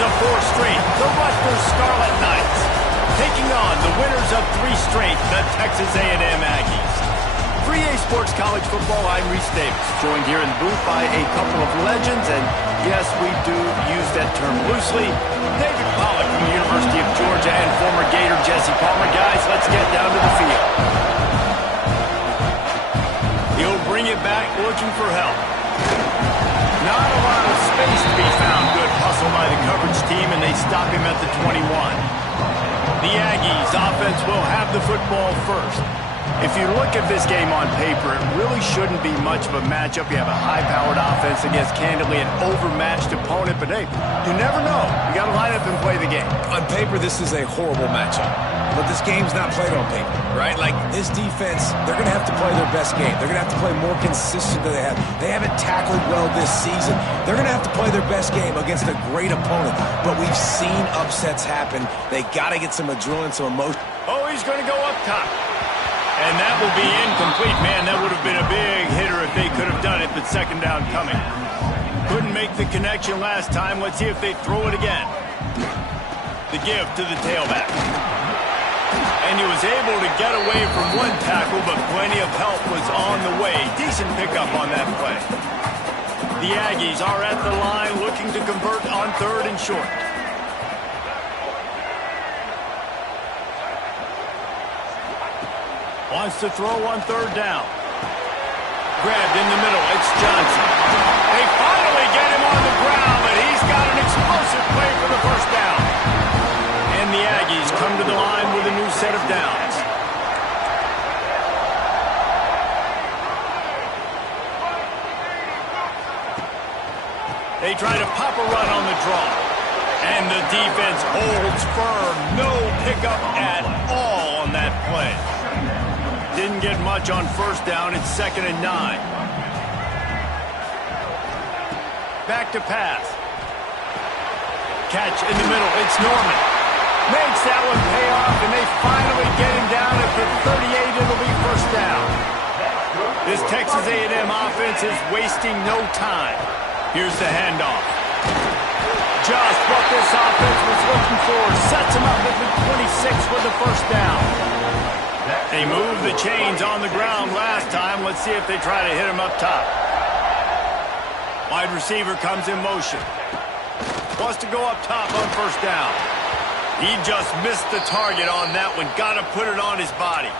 of 4 straight, the Rutgers Scarlet Knights, taking on the winners of 3 straight, the Texas A&M Aggies. For EA Sports College Football, I'm Reese Davis, joined here in the booth by a couple of legends, and yes, we do use that term loosely. David Pollack from the University of Georgia and former Gator Jesse Palmer. Guys, let's get down to the field. He'll bring it back looking for help. Not a lot of space to be found. Good hustle by the coverage team, and they stop him at the 21. The Aggies offense will have the football first. If you look at this game on paper, it really shouldn't be much of a matchup. You have a high-powered offense against, candidly, an overmatched opponent. But, hey, you never know. You got to line up and play the game. On paper, this is a horrible matchup. But this game's not played on paper, right? Like, this defense, they're going to have to play their best game. They're going to have to play more consistent than they have. They haven't tackled well this season. They're going to have to play their best game against a great opponent. But we've seen upsets happen. They got to get some adrenaline, some emotion. Oh, he's going to go up top. And that will be incomplete. Man, that would have been a big hitter if they could have done it, but second down coming. Couldn't make the connection last time. Let's see if they throw it again. The give to the tailback. And he was able to get away from one tackle, but plenty of help was on the way. Decent pickup on that play. The Aggies are at the line looking to convert on 3rd and short. Wants to throw on 3rd down. Grabbed in the middle. It's Johnson. They finally get him on the ground, but he's got an explosive play for the first down. And the Aggies come to the line with a new set of downs. They try to pop a run on the draw. And the defense holds firm. No pickup at all on that play. Didn't get much on 1st down. It's 2nd and 9. Back to pass. Catch in the middle. It's Norman. Makes that one pay off, and they finally get him down at the 38. It'll be 1st down. This Texas A&M offense is wasting no time. Here's the handoff. Just what this offense was looking for. Sets him up at the 26 with the 1st down. They moved the chains on the ground last time. Let's see if they try to hit him up top. Wide receiver comes in motion. Wants to go up top on 1st down. He just missed the target on that one. Got to put it on his body.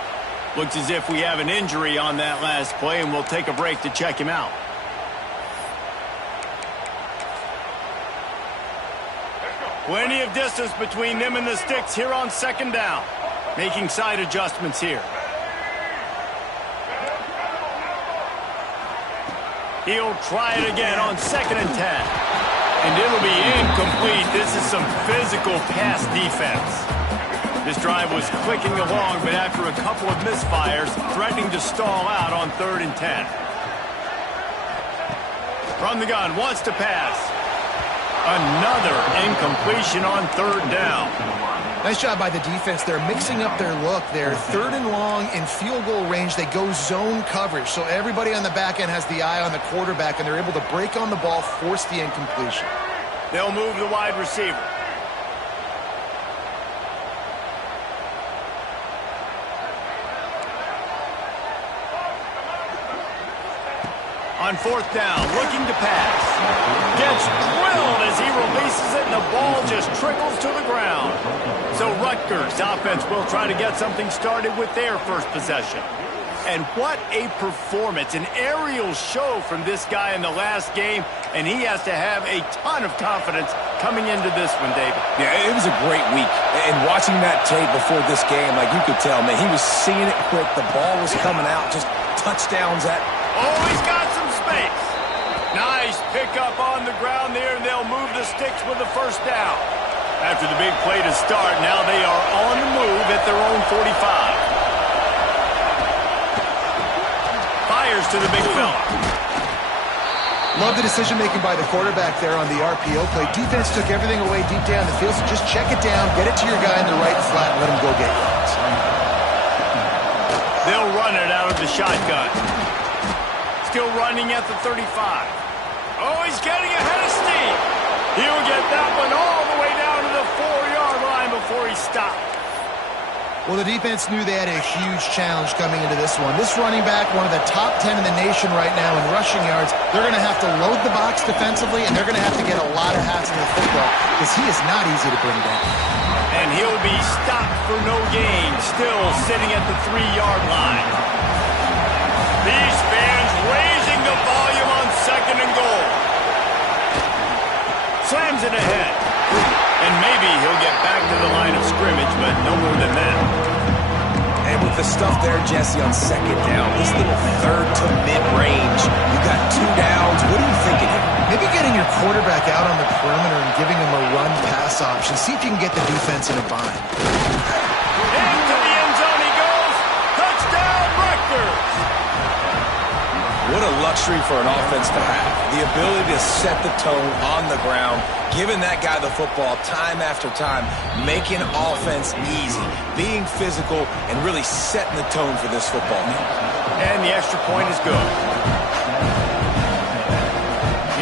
Looks as if we have an injury on that last play, and we'll take a break to check him out. Plenty of distance between them and the sticks here on 2nd down. Making side adjustments here. He'll try it again on 2nd and 10. And it'll be incomplete. This is some physical pass defense. This drive was clicking along, but after a couple of misfires, threatening to stall out on 3rd and 10. From the gun, wants to pass. Another incompletion on 3rd down. Nice job by the defense. They're mixing up their look. They're 3rd and long in field goal range. They go zone coverage. So everybody on the back end has the eye on the quarterback, and they're able to break on the ball, force the incompletion. They'll move the wide receiver. On 4th down, looking to pass. Gets drilled as he releases it, and the ball just trickles to the ground. So Rutgers offense will try to get something started with their first possession. And what a performance, an aerial show from this guy in the last game, and he has to have a ton of confidence coming into this one, David. Yeah, it was a great week. And watching that tape before this game, like you could tell, man, he was seeing it quick. The ball was coming out, just touchdowns at... Oh, he's got some space. Nice pickup on the ground there, and they'll move the sticks with the 1st down. After the big play to start, now they are on the move at their own 45. Fires to the big fella. Love the decision-making by the quarterback there on the RPO play. Defense took everything away deep down the field, so just check it down, get it to your guy in the right flat, and let him go get yards. They'll run it out of the shotgun. Still running at the 35. Oh, he's getting ahead of steam. He'll get that one all the Well, the defense knew they had a huge challenge coming into this one. This running back, one of the top 10 in the nation right now in rushing yards, they're going to have to load the box defensively, and they're going to have to get a lot of hats in the football because he is not easy to bring down. And he'll be stopped for no gain, still sitting at the 3-yard line. These fans raising the volume on 2nd and goal. Slams it ahead. And maybe he'll get back to the line of scrimmage, but no more than that. And with the stuff there, Jesse, on 2nd down, this little 3rd to mid-range, you got 2 downs. What are you thinking here? Maybe getting your quarterback out on the perimeter and giving him a run-pass option. See if you can get the defense in a bind. Into the end zone he goes. Touchdown, Rutgers. What a luxury for an offense to have. The ability to set the tone on the ground, giving that guy the football time after time, making offense easy, being physical, and really setting the tone for this football game. And the extra point is good.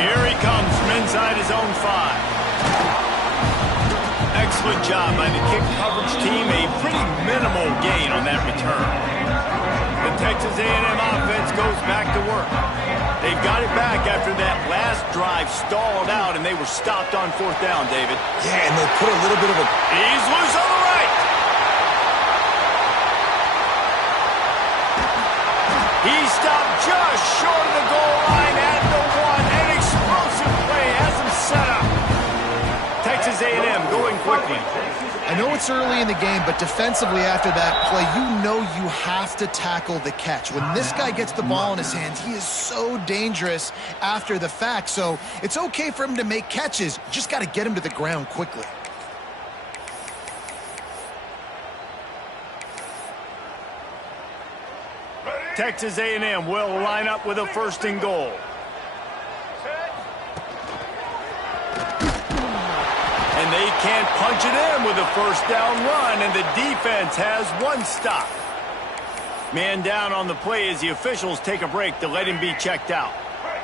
Here he comes from inside his own 5. Excellent job by the kick coverage team. A pretty minimal gain on that return. The Texas A&M offense goes back to work. They've got it back after that last drive stalled out, and they were stopped on 4th down, David. Yeah, and they put a little bit of a... He's loose on the right. He stopped just short of the goal line at the 1. An explosive play has him set up. Texas A&M going quickly. I know it's early in the game, but defensively after that play, you know you have to tackle the catch. When this guy gets the ball in his hands, he is so dangerous after the fact. So it's okay for him to make catches. Just got to get him to the ground quickly. Texas A&M will line up with a 1st and goal. And they can't punch it in with a 1st down run, and the defense has 1 stop. Man down on the play as the officials take a break to let him be checked out.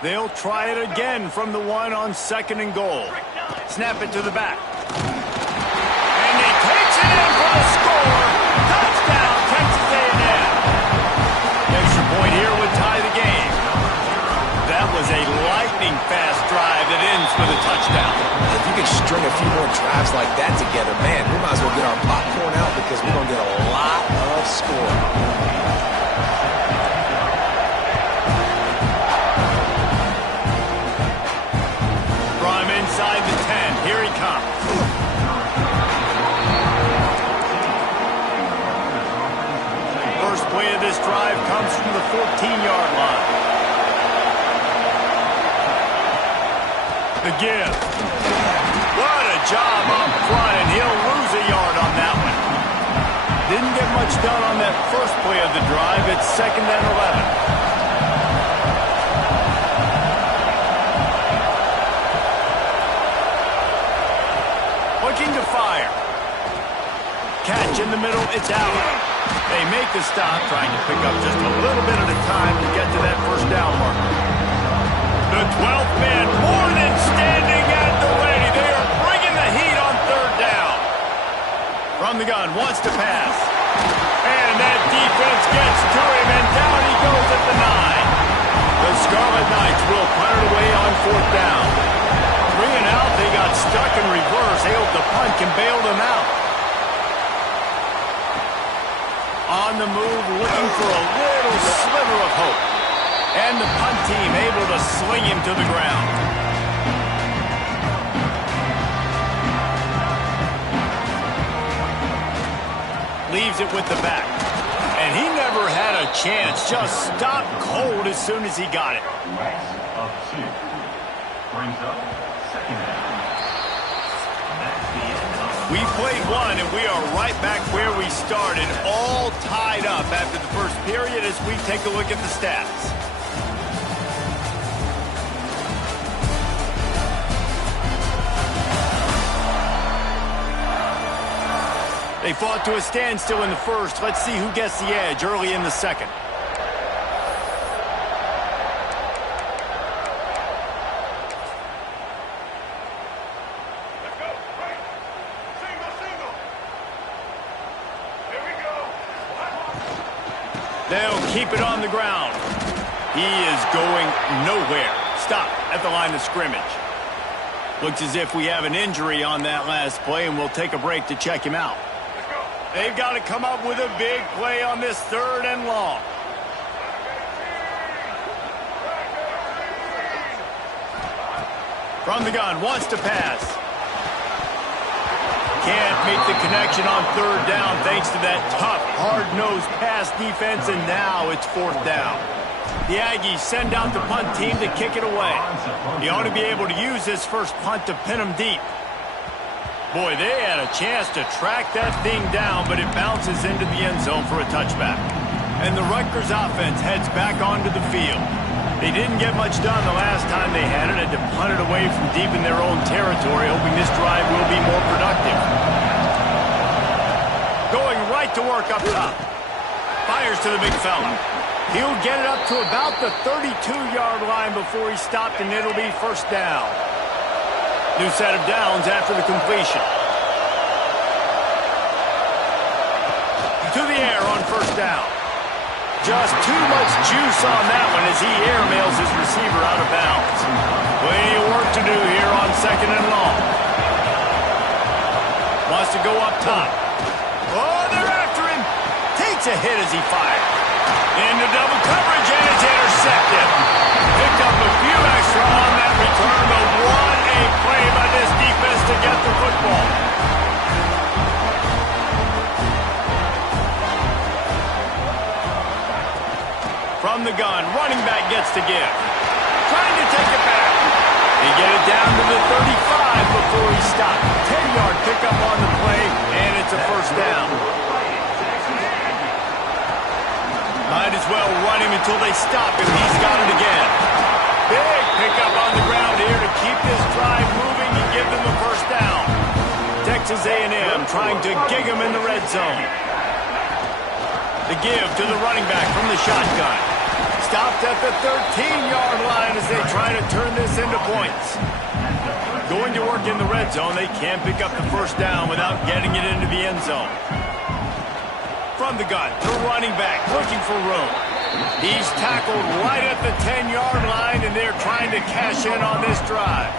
They'll try it again from the 1 on 2nd and goal. Snap it to the back. And he takes it in for the score. Touchdown, Texas A&M. Extra point here would tie the game. That was a lightning-fast drive that ends with a touchdown. If you could string a few more drives like that together, man, we might as well get our popcorn out because we're going to get a lot of scoring. From inside the 10, here he comes. First play of this drive comes from the 14-yard line. The give. What a job up front, and he'll lose a yard on that one. Didn't get much done on that first play of the drive. It's 2nd and 11. Looking to fire. Catch in the middle, it's out. They make the stop, trying to pick up just a little bit at a time to get to that 1st down marker. The 12th man more than standing at the ready. They are bringing the heat on 3rd down. From the gun, wants to pass. And that defense gets to him, and down he goes at the 9. The Scarlet Knights will punt it away on 4th down. 3 and out, they got stuck in reverse. They hope the punt can bail them out. On the move, looking for a little sliver of hope. And the punt team able to sling him to the ground. Leaves it with the back. And he never had a chance. Just stopped cold as soon as he got it. We played 1, and we are right back where we started, all tied up after the first period as we take a look at the stats. They fought to a standstill in the first. Let's see who gets the edge early in the second. Let's go. Right. Single. Here we go. They'll keep it on the ground. He is going nowhere. Stop at the line of scrimmage. Looks as if we have an injury on that last play, and we'll take a break to check him out. They've got to come up with a big play on this 3rd and long. From the gun, wants to pass. Can't make the connection on 3rd down thanks to that tough, hard-nosed pass defense, and now it's 4th down. The Aggies send out the punt team to kick it away. He ought to be able to use this first punt to pin him deep. Boy, they had a chance to track that thing down, but it bounces into the end zone for a touchback. And the Rutgers offense heads back onto the field. They didn't get much done the last time they had it, had to punt it away from deep in their own territory, hoping this drive will be more productive. Going right to work up top. Fires to the big fella. He'll get it up to about the 32-yard line before he stopped, and it'll be 1st down. New set of downs after the completion. To the air on 1st down. Just too much juice on that one as he airmails his receiver out of bounds. Plenty of work to do here on 2nd and long. Wants to go up top. Oh, they're after him. Takes a hit as he fires. Into double coverage, and it's intercepted. Picked up a few extra on that return, but what a play by this defense to get the football. From the gun, running back gets to give. Trying to take it back. He get it down to the 35 before he stopped. 10-yard pickup on the play, and it's a 1st down. Might as well run him until they stop him. He's got it again. Big pickup on the ground here to keep this drive moving and give them a 1st down. Texas A&M trying to gig him in the red zone. The give to the running back from the shotgun. Stopped at the 13-yard line as they try to turn this into points. Going to work in the red zone, they can't pick up the 1st down without getting it into the end zone. From the gun, the running back looking for room. He's tackled right at the 10-yard line, and they're trying to cash in on this drive.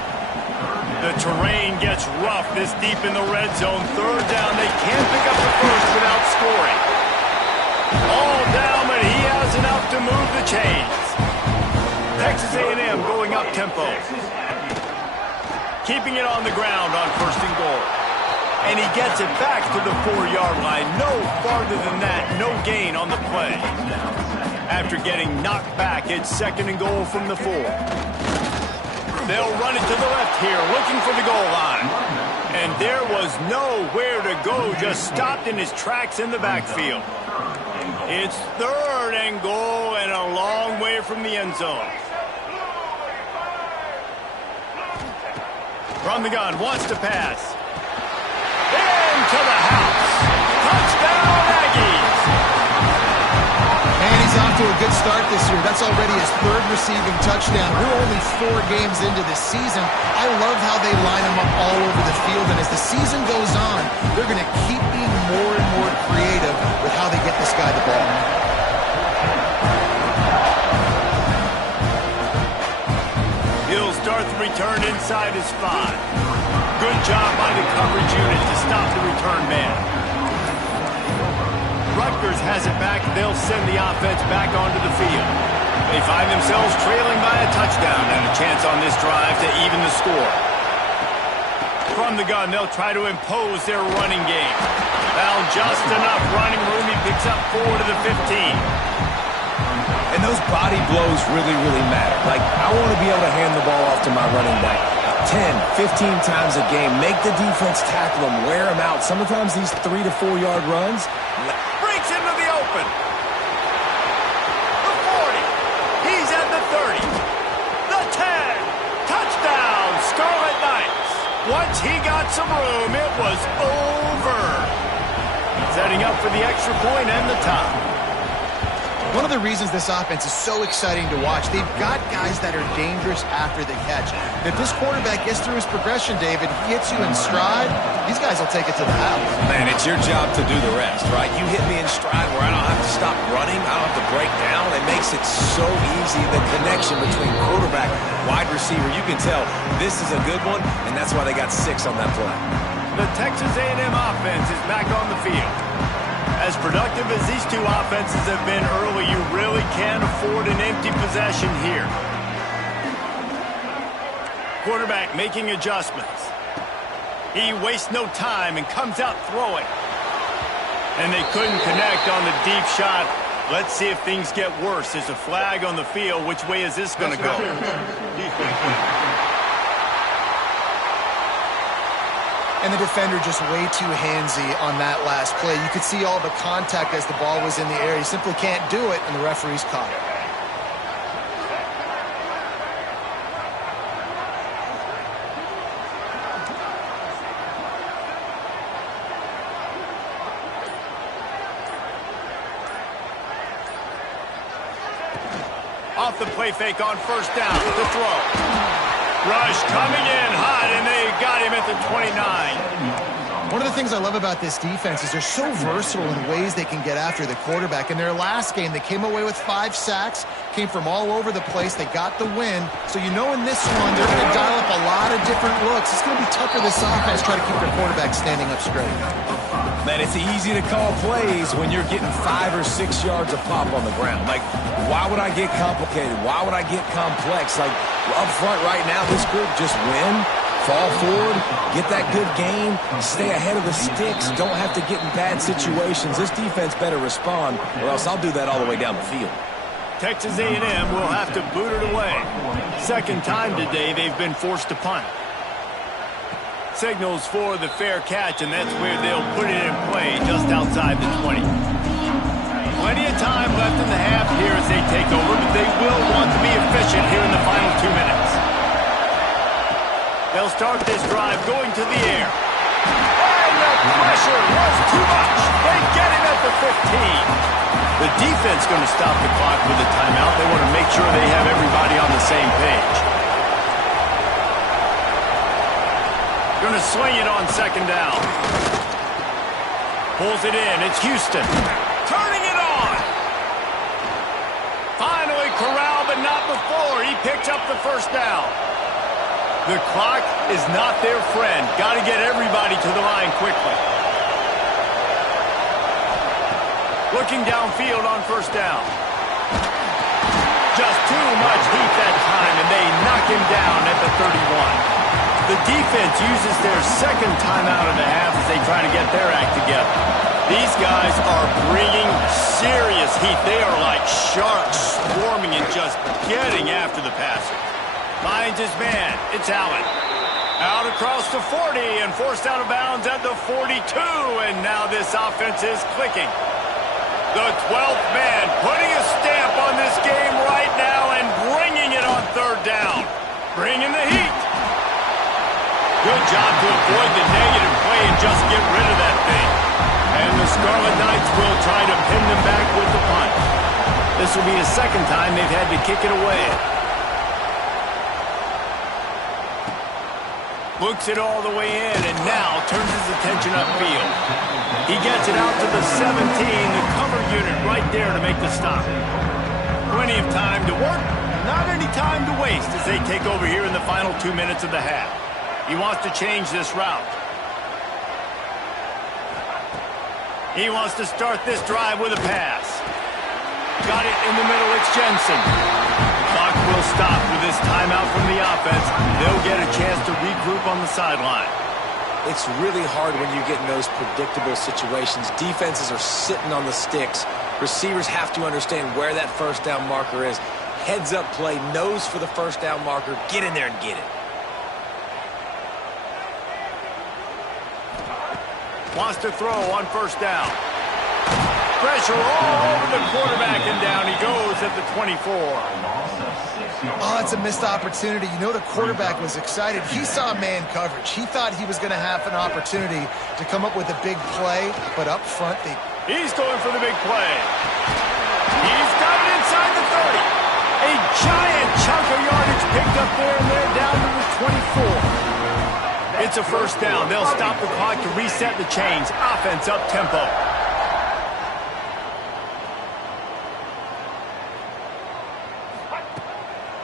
The terrain gets rough this deep in the red zone. 3rd down, they can't pick up the 1st without scoring. All down, but he has enough to move the chains. Texas A&M going up tempo. Keeping it on the ground on 1st and goal. And he gets it back to the 4-yard line. No farther than that. No gain on the play. After getting knocked back, it's 2nd and goal from the 4. They'll run it to the left here, looking for the goal line. And there was nowhere to go, just stopped in his tracks in the backfield. It's 3rd and goal and a long way from the end zone. From the gun, wants to pass. Into the house. Touchdown, Aggies. And he's off to a good start this year. That's already his 3rd receiving touchdown. We're only 4 games into this season. I love how they line him up all over the field. And as the season goes on, they're going to keep being more and more creative with how they get this guy the ball. He'll start the return inside his 5. Good job by the coverage unit to stop the return man. Rutgers has it back. They'll send the offense back onto the field. They find themselves trailing by a touchdown and a chance on this drive to even the score. From the gun, they'll try to impose their running game. Found just enough running room. He picks up 4 to the 15. And those body blows really, really matter. Like, I want to be able to hand the ball off to my running back 10, 15 times a game. Make the defense tackle them, wear them out. Sometimes these 3 to 4 yard runs. Breaks into the open. The 40. He's at the 30. The 10. Touchdown, Scarlet Knights. Once he got some room, it was over. Setting up for the extra point and the tie. One of the reasons this offense is so exciting to watch, they've got guys that are dangerous after the catch. And if this quarterback gets through his progression, David, he hits you in stride, these guys will take it to the house. Man, it's your job to do the rest, right? You hit me in stride where I don't have to stop running, I don't have to break down. It makes it so easy, the connection between quarterback, wide receiver. You can tell this is a good one, and that's why they got 6 on that play. The Texas A&M offense is back on the field. As productive as these two offenses have been early, you really can't afford an empty possession here. Quarterback making adjustments. He wastes no time and comes out throwing. And they couldn't connect on the deep shot. Let's see if things get worse. There's a flag on the field. Which way is this going to go? And the defender just way too handsy on that last play. You could see all the contact as the ball was in the air. He simply can't do it, and the referee's caught it. Off the play fake on first down. The throw. Rush coming in hot, and they got him at the 29. One of the things I love about this defense is they're so versatile in ways they can get after the quarterback. In their last game, they came away with 5 sacks, came from all over the place. They got the win. So you know in this one, they're going to dial up a lot of different looks. It's going to be tough for this offense to try to keep their quarterback standing up straight. Man, it's easy to call plays when you're getting 5 or 6 yards of pop on the ground. Like, why would I get complicated? Why would I get complex? Like, up front right now, this group just win, fall forward, get that good game, stay ahead of the sticks, don't have to get in bad situations. This defense better respond, or else I'll do that all the way down the field. Texas A&M will have to boot it away. Second time today they've been forced to punt. Signals for the fair catch, and that's where they'll put it in play just outside the 20. Plenty of time left in the half here as they take over, but they will want to be efficient here in the final 2 minutes. They'll start this drive going to the air. And the pressure was too much. They get him at the 15. The defense going to stop the clock with a timeout. They want to make sure they have everybody on the same page. Going to swing it on second down. Pulls it in. It's Houston. Turning it on. Finally corralled, but not before. He picks up the first down. The clock is not their friend. Got to get everybody to the line quickly. Looking downfield on first down. Just too much heat that time, and they knock him down at the 31. The defense uses their second timeout of the half as they try to get their act together. These guys are bringing serious heat. They are like sharks swarming and just getting after the passer. Finds his man. It's Allen. Out across the 40 and forced out of bounds at the 42. And now this offense is clicking. The 12th man putting a stamp on this game right now and bringing it on third down. Bringing the heat. Good job to avoid the negative play and just get rid of that thing. And the Scarlet Knights will try to pin them back with the punt. This will be the second time they've had to kick it away. Looks it all the way in and now turns his attention upfield. He gets it out to the 17, the cover unit right there to make the stop. Plenty of time to work, not any time to waste as they take over here in the final 2 minutes of the half. He wants to change this route. He wants to start this drive with a pass. Got it in the middle, it's Jensen. The clock will stop with this timeout from the offense. They'll get a chance to regroup on the sideline. It's really hard when you get in those predictable situations. Defenses are sitting on the sticks. Receivers have to understand where that first down marker is. Heads up play, nose for the first down marker. Get in there and get it. Wants to throw on first down. Pressure all over the quarterback, and down he goes at the 24. Oh, it's a missed opportunity. You know the quarterback was excited. He saw man coverage. He thought he was going to have an opportunity to come up with a big play, but up front, he's going for the big play. He's got it inside the 30. A giant chunk of yardage picked up there, and they're down to the 24. It's a first down. They'll stop the clock to reset the chains. Offense up tempo.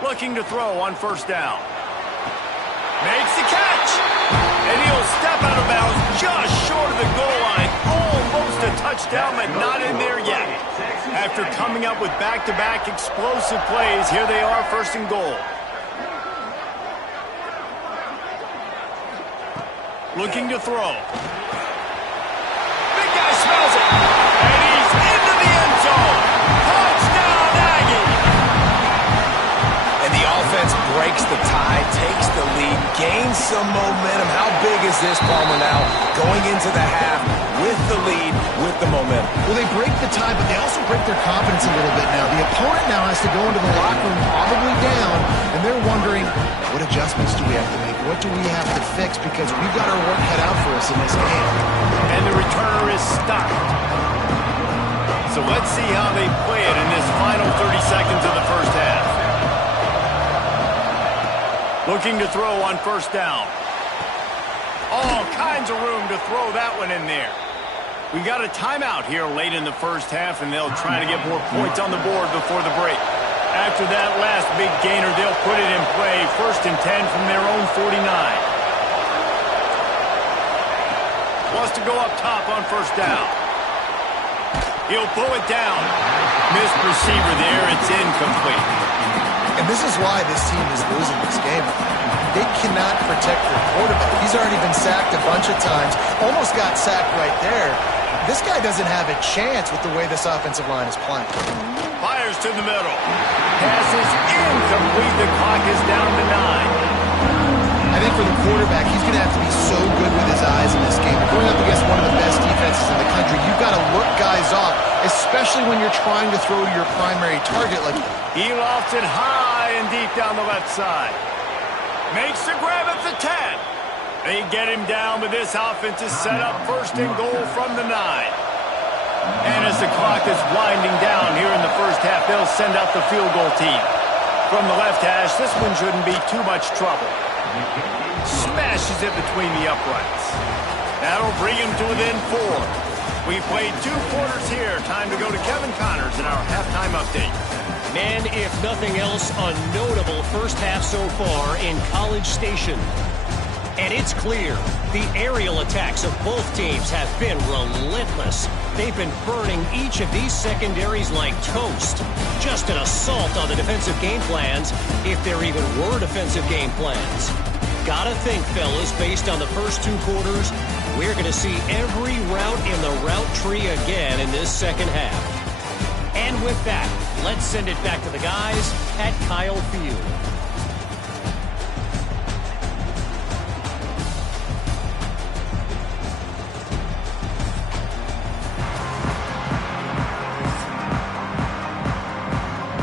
Looking to throw on first down. Makes the catch. And he'll step out of bounds just short of the goal line. Almost a touchdown, but not in there yet. After coming up with back-to-back explosive plays, here they are, first and goal. Looking to throw. Big guy smells it. And he's into the end zone. Touchdown, Aggie. And the offense breaks the tie, takes the lead, gains some momentum. How big is this, Palmer, now? Going into the half with the lead, with the momentum. Well, they break the tie, but they also break their confidence a little bit now. The opponent now has to go into the locker room probably down, and they're wondering, what adjustments do we have to make? What do we have to fix? Because we've got our work cut out for us in this game. And the returner is stopped. So let's see how they play it in this final 30 seconds of the first half. Looking to throw on first down. All kinds of room to throw that one in there. We got a timeout here late in the first half, and they'll try to get more points on the board before the break. After that last big gainer, they'll put it in play. First and 10 from their own 49. Wants to go up top on first down. He'll pull it down. Missed receiver there. It's incomplete. And this is why this team is losing this game. They cannot protect their quarterback. He's already been sacked a bunch of times. Almost got sacked right there. This guy doesn't have a chance with the way this offensive line is playing. Fires to the middle. Pass is incomplete. The clock is down to 9. I think for the quarterback, he's going to have to be so good with his eyes in this game. Going up against one of the best defenses in the country, you've got to look guys off, especially when you're trying to throw to your primary target. Like he lofts it high and deep down the left side. Makes the grab at the 10. They get him down, but this offense is set up first and goal from the 9. And as the clock is winding down here in the first half, they'll send out the field goal team. From the left hash, this one shouldn't be too much trouble. Smashes it between the uprights. That'll bring him to within 4. We played 2 quarters here. Time to go to Kevin Connors in our halftime update. Man, if nothing else, a notable first half so far in College Station. And it's clear, the aerial attacks of both teams have been relentless. They've been burning each of these secondaries like toast. Just an assault on the defensive game plans, if there even were defensive game plans. Gotta think, fellas, based on the first 2 quarters, we're going to see every route in the route tree again in this second half. And with that, let's send it back to the guys at Kyle Field.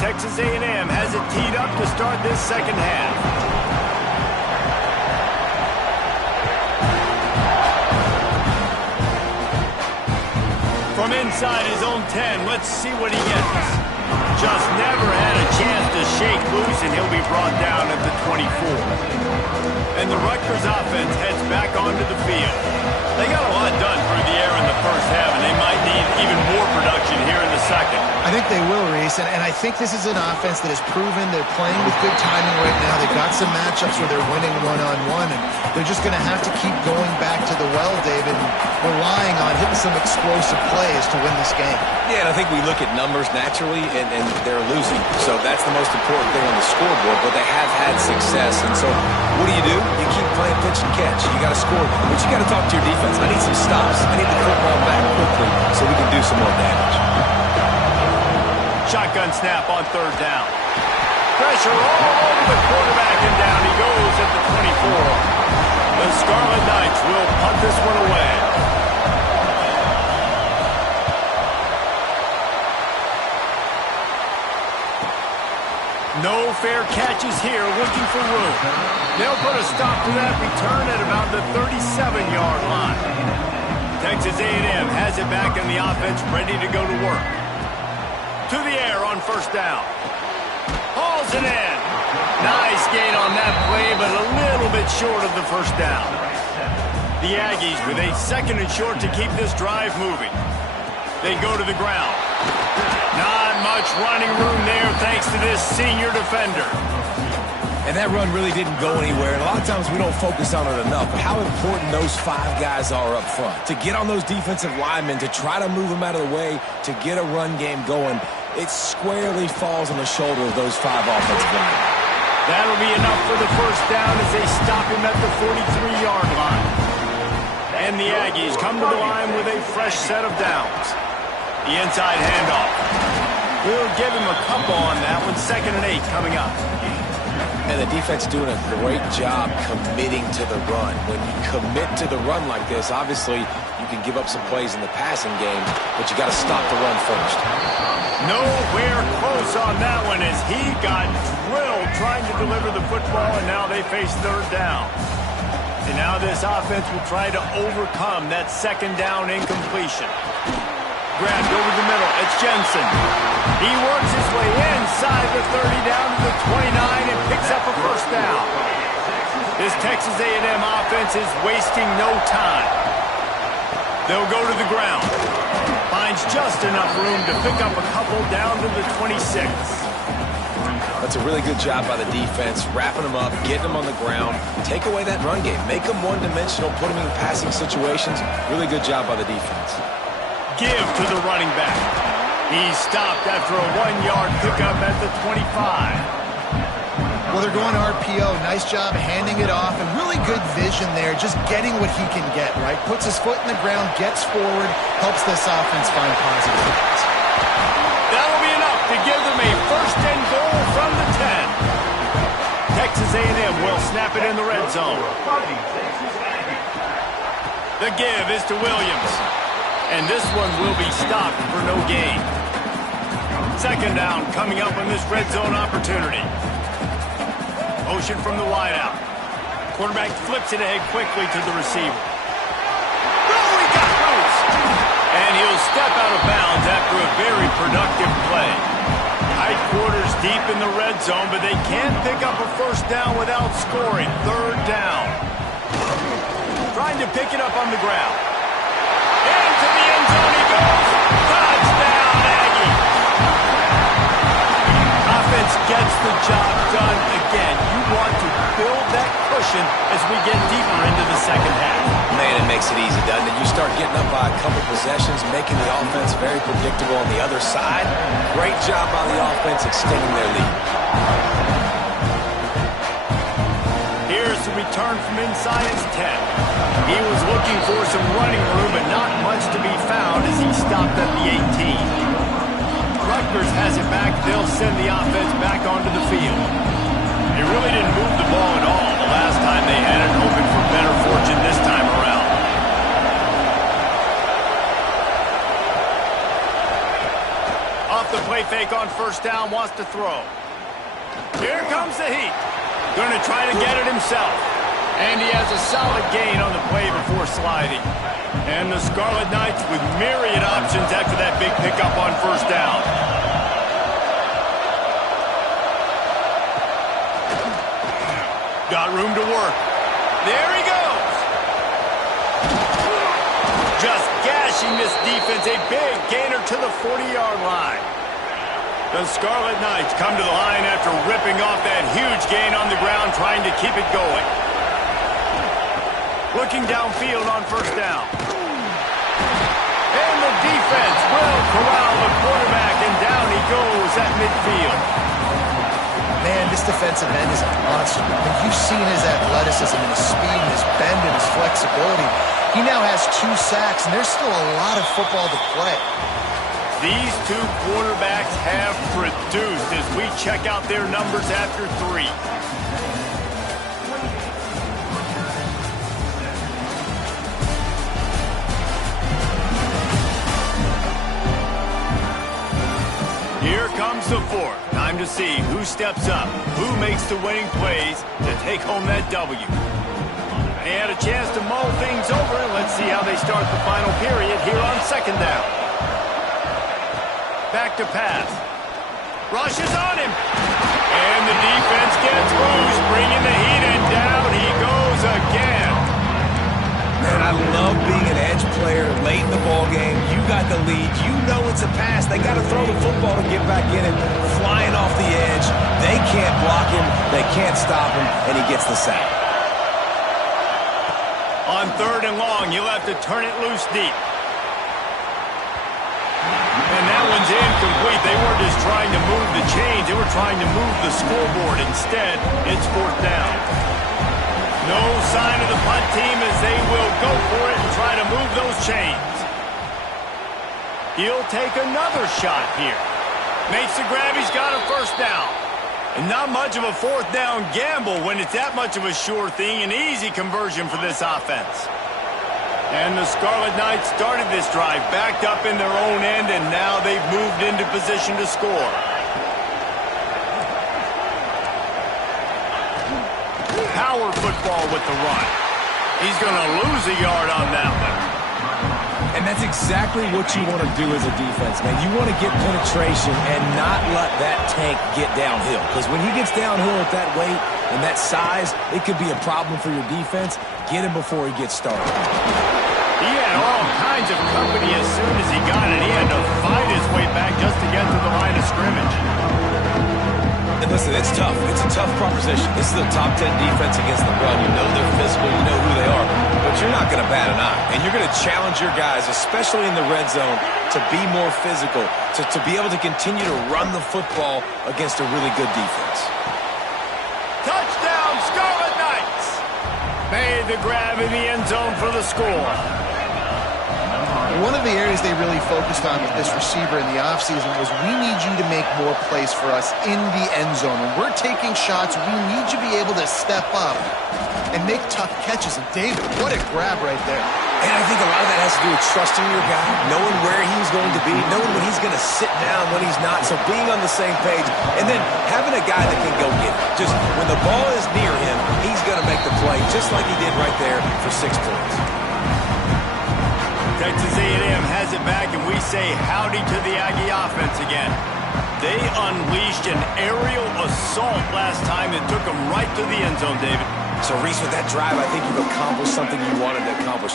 Texas A&M has it teed up to start this second half. From inside his own 10, let's see what he gets. Just never had a chance to shake loose, and he'll be brought down at the 24. And the Rutgers offense heads back onto the field. They got a lot done through the air in the first half, and they might need even more production here in the second. I think they will, Reese, and I think this is an offense that has proven they're playing with good timing right now. They've got some matchups where they're winning one-on-one, and they're just going to have to keep going back to the well, David, and relying on hitting some explosive plays to win this game. Yeah, and I think we look at numbers naturally, and they're losing. So that's the most important thing on the scoreboard, but they have had success. And so what do? You keep playing pitch and catch. You got to score, but you got to talk to your defense. I need some stops. I need the football back quickly so we can do some more damage. Shotgun snap on third down. Pressure all over the quarterback, and down he goes at the 24. The Scarlet Knights will punt this one away. No fair catches here, looking for room. They'll put a stop to that return at about the 37-yard line. Texas A&M has it back in the offense, ready to go to work. to the air on first down. Hauls it in. Nice gain on that play, but a little bit short of the first down. The Aggies with a 2nd and short to keep this drive moving. They go to the ground. Not much running room there thanks to this senior defender. And that run really didn't go anywhere. And a lot of times we don't focus on it enough. But how important those 5 guys are up front. To get on those defensive linemen, to try to move them out of the way, to get a run game going, it squarely falls on the shoulder of those 5 offensive linemen. That'll be enough for the first down as they stop him at the 43-yard line. And the Aggies come to the line with a fresh set of downs. The inside handoff. We'll give him a couple on that one. 2nd and 8 coming up. And the defense doing a great job committing to the run. When you commit to the run like this, obviously you can give up some plays in the passing game, but you got to stop the run first. Nowhere close on that one as he got drilled trying to deliver the football, and now they face 3rd down. And now this offense will try to overcome that 2nd down incompletion. Grabbed over the middle. It's Jensen. He works his way inside the 30 down to the 29 and picks up a first down. This Texas A&M offense is wasting no time. They'll go to the ground. Finds just enough room to pick up a couple down to the 26. That's a really good job by the defense, wrapping them up, getting them on the ground, take away that run game, make them one-dimensional, put them in passing situations. Really good job by the defense. Give to the running back. He's stopped after a 1-yard pickup at the 25. Well, they're going RPO. Nice job handing it off, and really good vision there, just getting what he can get, right? Puts his foot in the ground, gets forward, helps this offense find positive hits. That'll be enough to give them a 1st and goal from the 10. Texas A&M will snap it in the red zone. The give is to Williams. And this one will be stopped for no gain. 2nd down coming up on this red zone opportunity. Motion from the wideout. Quarterback flips it ahead quickly to the receiver. Oh, he got loose! And he'll step out of bounds after a very productive play. Tight quarters deep in the red zone, but they can't pick up a first down without scoring. 3rd down. Trying to pick it up on the ground. Into the end zone he goes. Touchdown, Aggie. Offense gets the job done again. You want to build that cushion as we get deeper into the 2nd half. Man, it makes it easy, doesn't it? You start getting up by a couple possessions, making the offense very predictable on the other side. Great job by the offense extending their lead. Here's the return from inside his 10. He was looking for some running room, but not much to be found as he stopped at the 18. Rutgers has it back. They'll send the offense back onto the field. They really didn't move the ball at all the last time they had it, hoping for better fortune this time around. Off the play fake on first down, wants to throw. Here comes the heat. Going to try to get it himself. And he has a solid gain on the play before sliding. And the Scarlet Knights with myriad options after that big pickup on first down. Got room to work. There he goes. Just gashing this defense. A big gainer to the 40-yard line. The Scarlet Knights come to the line after ripping off that huge gain on the ground, trying to keep it going. Looking downfield on first down. And the defense will corral the quarterback, and down he goes at midfield. Man, this defensive end is a monster. And you've seen his athleticism and his speed and his bend and his flexibility. He now has 2 sacks, and there's still a lot of football to play. These 2 quarterbacks have produced as we check out their numbers after 3. Here comes the 4th. Time to see who steps up, who makes the winning plays to take home that W. They had a chance to mull things over. Let's see how they start the final period here on 2nd down. Back back to pass. Rushes on him. And the defense gets loose, bringing the heat, and down he goes again. Man, I love being an edge player late in the ball game. You got the lead. You know it's a pass. They got to throw the football to get back in it. Flying off the edge. They can't block him. They can't stop him, and he gets the sack. On 3rd and long, you'll have to turn it loose deep. And that one's incomplete. They weren't just trying to move the chains. They were trying to move the scoreboard. Instead, it's 4th down. No sign of the punt team as they will go for it and try to move those chains. He'll take another shot here. Makes the grab. He's got a 1st down. And not much of a 4th down gamble when it's that much of a sure thing. An easy conversion for this offense. And the Scarlet Knights started this drive backed up in their own end, and now they've moved into position to score. Power football with the run. He's going to lose a yard on that one. And that's exactly what you want to do as a defense, man. You want to get penetration and not let that tank get downhill. Because when he gets downhill at that weight and that size, it could be a problem for your defense. Get him before he gets started. He had all kinds of company as soon as he got it. He had to fight his way back just to get to the line of scrimmage. And listen, it's tough. It's a tough proposition. This is a top 10 defense against the run. You know they're physical. You know who they are. But you're not going to bat an eye. And you're going to challenge your guys, especially in the red zone, to be more physical, to be able to continue to run the football against a really good defense. Touchdown, Scarlet Knights! Made the grab in the end zone for the score. One of the areas they really focused on with this receiver in the offseason was we need you to make more plays for us in the end zone. When we're taking shots, we need you to be able to step up and make tough catches. And David, what a grab right there. And I think a lot of that has to do with trusting your guy, knowing where he's going to be, knowing when he's going to sit down, when he's not. So being on the same page, and then having a guy that can go get it. Just when the ball is near him, he's going to make the play, just like he did right there for 6 points. Texas A&M has it back, and we say howdy to the Aggie offense again. They unleashed an aerial assault last time that took them right to the end zone, David. So, Reese, with that drive, I think you've accomplished something you wanted to accomplish.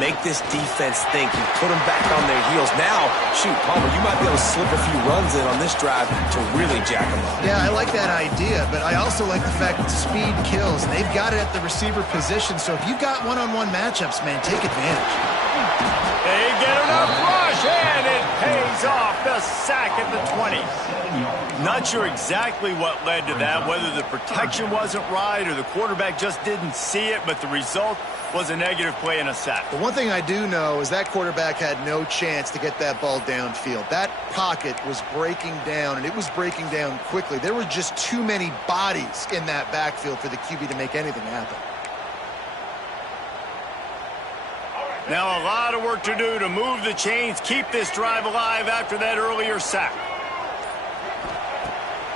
Make this defense think. You put them back on their heels. Now, shoot, Palmer, you might be able to slip a few runs in on this drive to really jack them up. Yeah, I like that idea, but I also like the fact that speed kills. And they've got it at the receiver position, so if you've got one-on-one matchups, man, take advantage. They get enough rush, and it pays off. The sack at the 20. Not sure exactly what led to that, whether the protection wasn't right or the quarterback just didn't see it, but the result was a negative play and a sack. The one thing I do know is that quarterback had no chance to get that ball downfield. That pocket was breaking down, and it was breaking down quickly. There were just too many bodies in that backfield for the QB to make anything happen. Now a lot of work to do to move the chains, keep this drive alive after that earlier sack.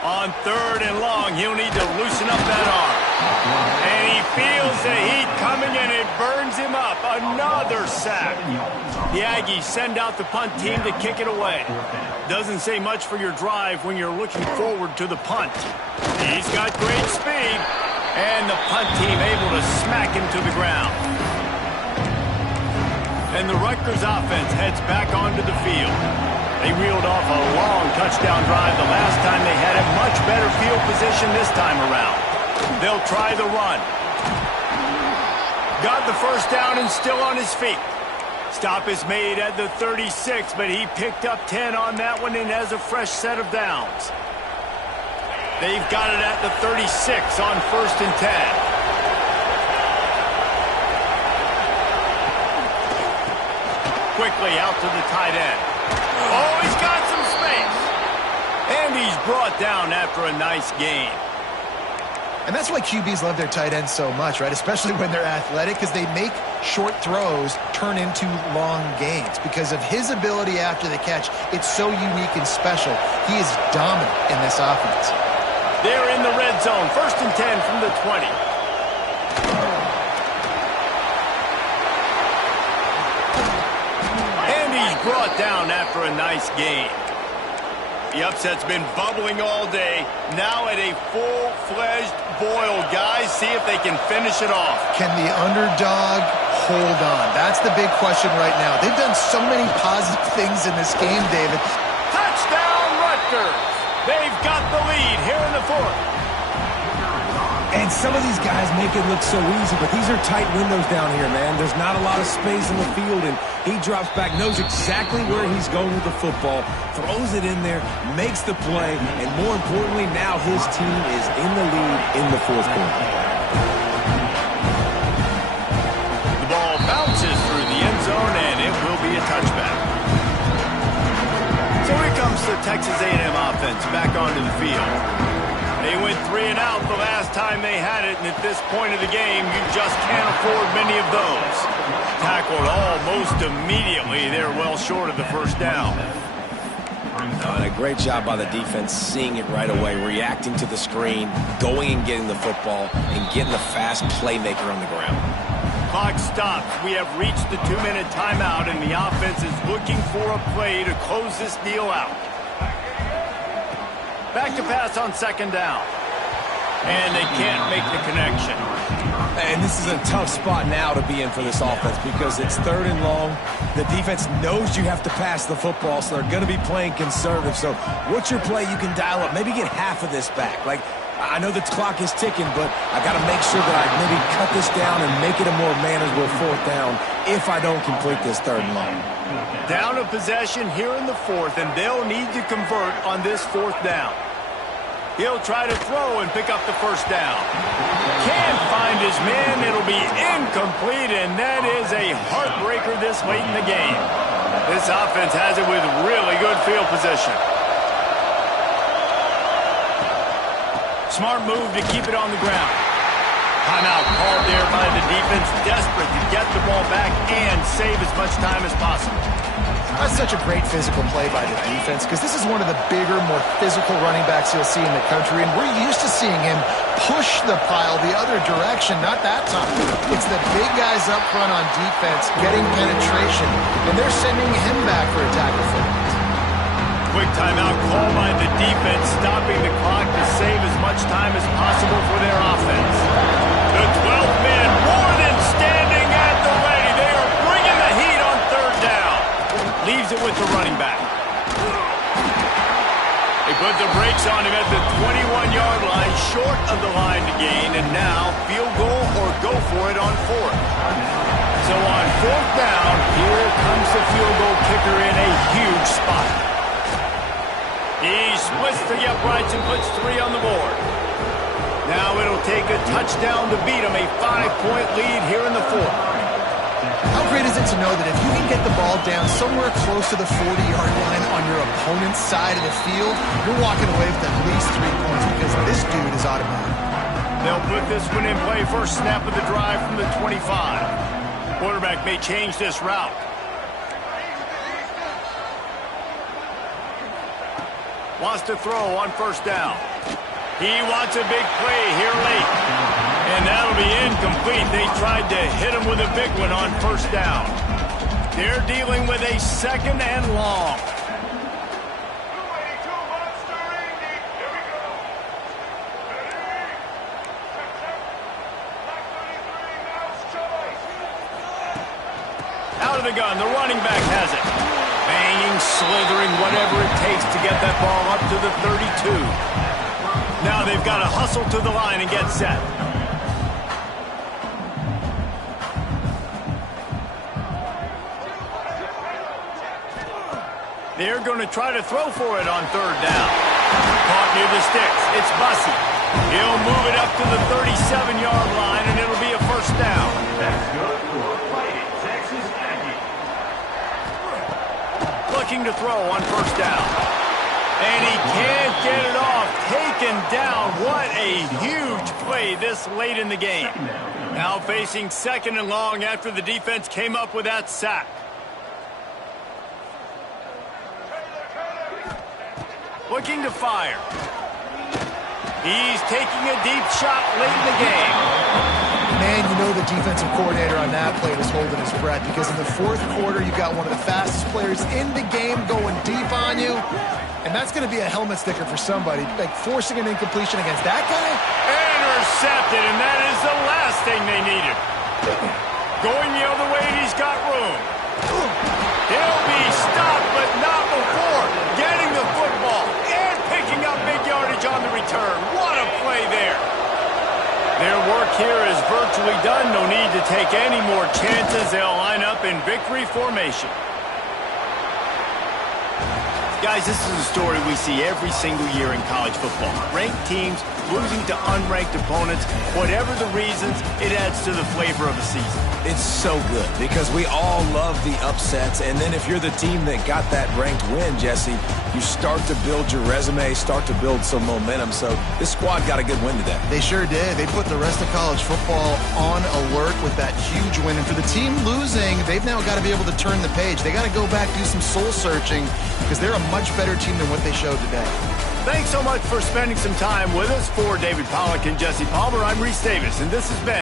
On 3rd and long, he'll need to loosen up that arm. And he feels the heat coming, and it burns him up. Another sack. The Aggies send out the punt team to kick it away. Doesn't say much for your drive when you're looking forward to the punt. He's got great speed, and the punt team able to smack him to the ground. And the Rutgers offense heads back onto the field. They reeled off a long touchdown drive the last time they had a much better field position this time around. They'll try the run. Got the 1st down and still on his feet. Stop is made at the 36, but he picked up 10 on that one and has a fresh set of downs. They've got it at the 36 on 1st and 10. Quickly out to the tight end. Oh, he's got some space. And he's brought down after a nice gain. And that's why QBs love their tight ends so much, right? Especially when they're athletic, because they make short throws turn into long gains. Because of his ability after the catch, it's so unique and special. He is dominant in this offense. They're in the red zone. 1st and 10 from the 20. Brought down after a nice gain. The upset's been bubbling all day. Now at a full-fledged boil. Guys, see if they can finish it off. Can the underdog hold on? That's the big question right now. They've done so many positive things in this game, David. Touchdown, Rutgers. They've got the lead here in the fourth. And some of these guys make it look so easy, but these are tight windows down here, man. There's not a lot of space in the field, and he drops back, knows exactly where he's going with the football, throws it in there, makes the play, and more importantly, now his team is in the lead in the fourth quarter. The ball bounces through the end zone, and it will be a touchback. So here comes the Texas A&M offense back onto the field. They went 3 and out the last time they had it, and at this point of the game, you just can't afford many of those. Tackled almost immediately. They're well short of the first down. And a great job by the defense, seeing it right away, reacting to the screen, going and getting the football, and getting the fast playmaker on the ground. Clock stops. We have reached the 2-minute timeout, and the offense is looking for a play to close this deal out. Back to pass on second down. And they can't make the connection. And this is a tough spot now to be in for this offense because it's 3rd and long. The defense knows you have to pass the football, so they're going to be playing conservative. So what's your play you can dial up? Maybe get half of this back. Like, I know the clock is ticking, but I got to make sure that I maybe cut this down and make it a more manageable 4th down if I don't complete this 3rd and long. Down a possession here in the 4th, and they'll need to convert on this 4th down. He'll try to throw and pick up the first down. Can't find his man. It'll be incomplete, and that is a heartbreaker this late in the game. This offense has it with really good field position. Smart move to keep it on the ground. Timeout called there by the defense, desperate to get the ball back and save as much time as possible. That's such a great physical play by the defense because this is one of the bigger, more physical running backs you'll see in the country, and we're used to seeing him push the pile the other direction, not that time. It's the big guys up front on defense getting penetration, and they're sending him back for a tackle for it. Quick timeout call by the defense, stopping the clock to save as much time as possible for their offense. The 12th man more than standing at the ready. They are bringing the heat on 3rd down. Leaves it with the running back. They put the brakes on him at the 21-yard line, short of the line to gain, and now field goal or go for it on 4th. So on 4th down, here comes the field goal kicker in a huge spot. He splits the uprights and puts 3 on the board. Now it'll take a touchdown to beat him, a 5-point lead here in the 4th. How great is it to know that if you can get the ball down somewhere close to the 40-yard line on your opponent's side of the field, you're walking away with at least 3 points because this dude is automatic. They'll put this one in play. First snap of the drive from the 25. Quarterback may change this route. Wants to throw on 1st down. He wants a big play here late. And that'll be incomplete. They tried to hit him with a big one on 1st down. They're dealing with a 2nd and long. Out of the gun, the running back has it. Banging, slithering, whatever it takes to get that ball up to the 32. Now they've got to hustle to the line and get set. They're going to try to throw for it on 3rd down. Caught near the sticks. It's Bussey. He'll move it up to the 37-yard line, and it'll be a 1st down. That's good for a fighting Texas Aggie. Looking to throw on 1st down. And he can't get it off. Taken down. What a huge play this late in the game. Now facing 2nd and long after the defense came up with that sack. Looking to fire. He's taking a deep shot late in the game. Man, you know the defensive coordinator on that play was holding his breath, because in the fourth quarter, you got one of the fastest players in the game going deep on you, and that's going to be a helmet sticker for somebody. Like, forcing an incompletion against that guy? Intercepted, and that is the last thing they needed. Going the other way, and he's got room. He'll be stopped, but not before getting the football and picking up big yardage on the return. What a play there. Their work here is virtually done. No need to take any more chances. They'll line up in victory formation. Guys, this is a story we see every single year in college football. Ranked teams losing to unranked opponents. Whatever the reasons, it adds to the flavor of a season. It's so good because we all love the upsets, and then if you're the team that got that ranked win, Jesse, you start to build your resume, start to build some momentum. So this squad got a good win today. They sure did. They put the rest of college football on alert with that huge win. And for the team losing, they've now got to be able to turn the page. They got to go back, do some soul searching, because they're a much better team than what they showed today. Thanks so much for spending some time with us. For David Pollack and Jesse Palmer, I'm Reese Davis, and this has been